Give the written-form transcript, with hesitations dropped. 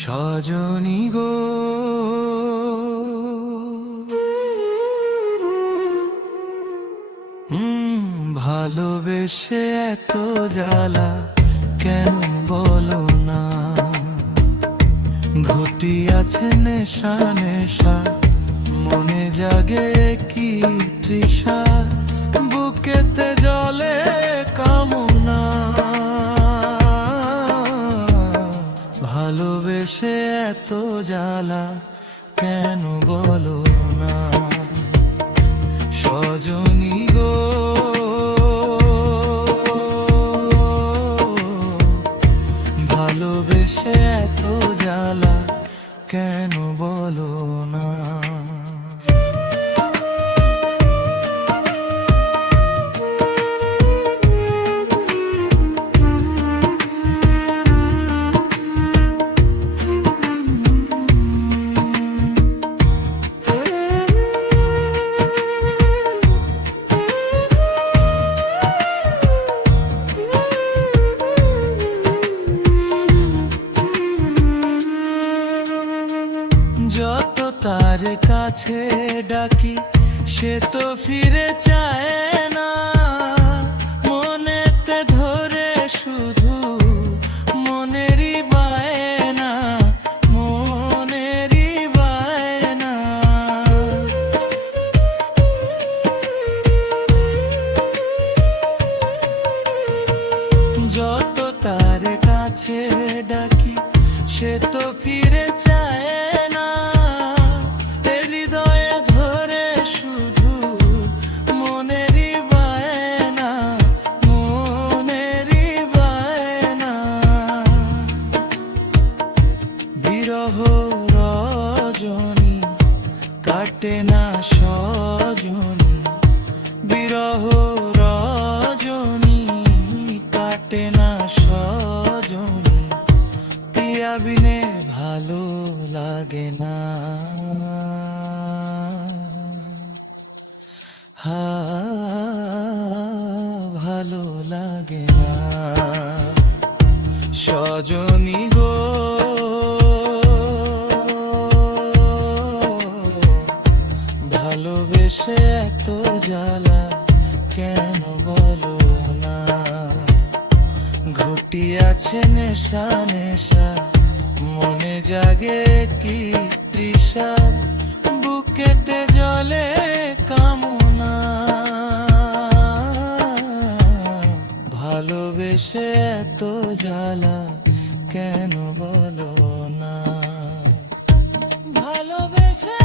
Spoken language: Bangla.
সজনী গো ভালোবেসে এত জ্বালা কেন বলো না। ঘটি আছে নেশা নেশা, মনে জাগে কি তৃষা, বুকেতে জলে কামনা। ভালোবেসে এত জ্বালা কেন বলো না। সজনী গো ভালোবেসে এত জ্বালা কেন বলো না। যত তার কাছে ডাকি সে তো ফিরে চায় না। মনেতে ধরে শুধু মনেরই বায়না, মনেরই বায়না। যত তার কাছে ডাকি সে তো ফিরে চায় না। হৃদয়ে ধরে শুধু মনেরই বায়না, মনেরই বায়না। বিরহ রজনী কাটে না সজনী, বিরহ রজনী কাটে না সজনী। পিয়া বিনে ভালো লাগে না, ভালো লাগে না। সজনী গো ভালোবেসে এত জ্বালা কেন বলো না। ঘটি আছে নেশা নেশা, মনে জাগে কি তৃষা, বুকেতে জলে কামনা। ভালোবেসে এত জ্বালা কেন বলো না। ভালোবেসে